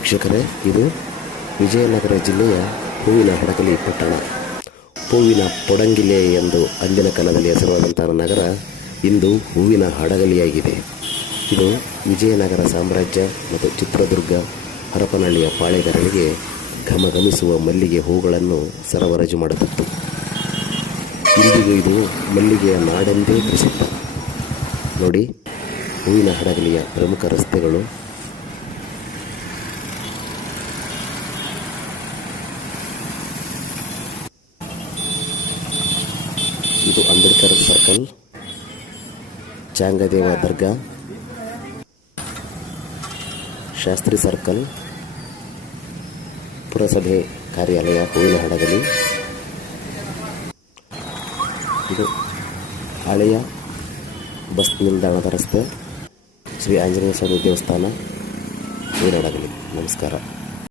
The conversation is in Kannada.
ವೀಕ್ಷಕರೇ, ಇದು ವಿಜಯನಗರ ಜಿಲ್ಲೆಯ ಹೂವಿನ ಹಡಗಲಿ ಪಟ್ಟಣ. ಹೂವಿನ ಪೊಡಂಗಿಲೆ ಎಂದು ಅಂದಿನ ಕಾಲದಲ್ಲಿ ಹೆಸರಾದಂತಹ ನಗರ ಇಂದು ಹೂವಿನ ಹಡಗಲಿಯಾಗಿದೆ. ಇದು ವಿಜಯನಗರ ಸಾಮ್ರಾಜ್ಯ ಮತ್ತು ಚಿತ್ರದುರ್ಗ ಹರಪನಹಳ್ಳಿಯ ಪಾಳೆಗಾರರಿಗೆ ಘಮಘಮಿಸುವ ಮಲ್ಲಿಗೆ ಹೂಗಳನ್ನು ಸರಬರಾಜು ಮಾಡುತ್ತಿತ್ತು. ಇಂದಿಗೂ ಇದು ಮಲ್ಲಿಗೆಯ ನಾಡೆಂದೇ ಪ್ರಸಿದ್ಧ. ನೋಡಿ, ಹೂವಿನ ಹಡಗಲಿಯ ಪ್ರಮುಖ ರಸ್ತೆಗಳು. ಇದು ಅಂಬೇಡ್ಕರ್ ಸರ್ಕಲ್, ಚಾಂಗದೇವ ದರ್ಗಾ, ಶಾಸ್ತ್ರಿ ಸರ್ಕಲ್, ಪುರಸಭೆ ಕಾರ್ಯಾಲಯ ಹೂವಿನ ಹಡಗಲಿ. ಇದು ಹಳೆಯ ಬಸ್ ನಿಲ್ದಾಣದ ರಸ್ತೆ, ಶ್ರೀ ಆಂಜನೇಯ ಸ್ವಾಮಿ ದೇವಸ್ಥಾನ, ಹೂವಿನ ಹಡಗಲಿ. ನಮಸ್ಕಾರ.